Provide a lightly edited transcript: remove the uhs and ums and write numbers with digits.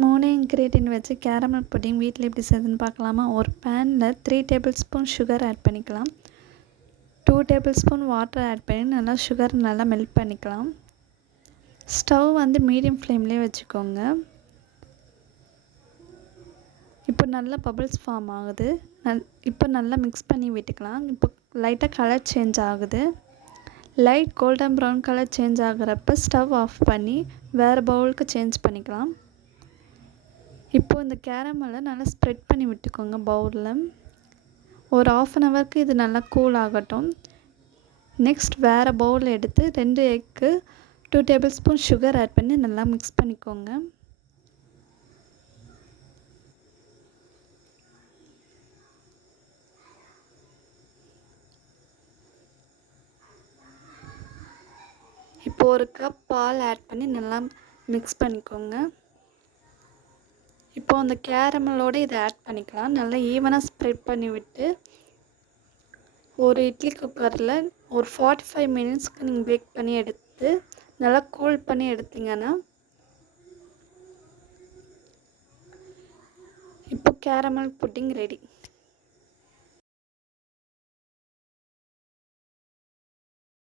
3 ingredient வச்சு caramel pudding வீட்டில் எப்படி செய்யுதுன்னு பார்க்கலாமா. ஒரு பேனில் 3 டேபிள் ஸ்பூன் சுகர் ஆட் பண்ணிக்கலாம். 2 டேபிள் ஸ்பூன் வாட்டர் ஆட் பண்ணி நல்லா சுகர் நல்லா மெல்ட் பண்ணிக்கலாம். ஸ்டவ் வந்து மீடியம் ஃப்ளேம்லேயே வச்சுக்கோங்க. இப்போ நல்லா பபிள்ஸ் ஃபார்ம் ஆகுது. இப்போ நல்லா மிக்ஸ் பண்ணி விட்டுக்கலாம். இப்போ லைட்டாக கலர் சேஞ்ச் ஆகுது. Light golden brown colour change ஆகுறப்ப ஸ்டவ் ஆஃப் பண்ணி வேறு பவுலுக்கு சேஞ்ச் பண்ணிக்கலாம். இப்போது இந்த கேரமலை நல்லா ஸ்ப்ரெட் பண்ணி விட்டுக்கோங்க பவுலில். ஒரு 1/2 ஹவருக்கு இது நல்லா கூல் ஆகட்டும். நெக்ஸ்ட் வேறு பவுல் எடுத்து 2 எக்கு 2 டேபிள் ஸ்பூன் சுகர் ஆட் பண்ணி நல்லா மிக்ஸ் பண்ணிக்கோங்க. இப்போ ஒரு கப் பால் ஆட் பண்ணி நல்லா மிக்ஸ் பண்ணிக்கோங்க. இப்போ அந்த கேரமலோடு இதை ஆட் பண்ணிக்கலாம். நல்லா ஈவனாக ஸ்ப்ரெட் பண்ணி விட்டு ஒரு இட்லி குக்கரில் ஒரு 45 மினிட்ஸ்க்கு நீங்கள் பேக் பண்ணி எடுத்து நல்லா கூல் பண்ணி எடுத்தீங்கன்னா இப்போ கேரமல் புட்டிங் ரெடி.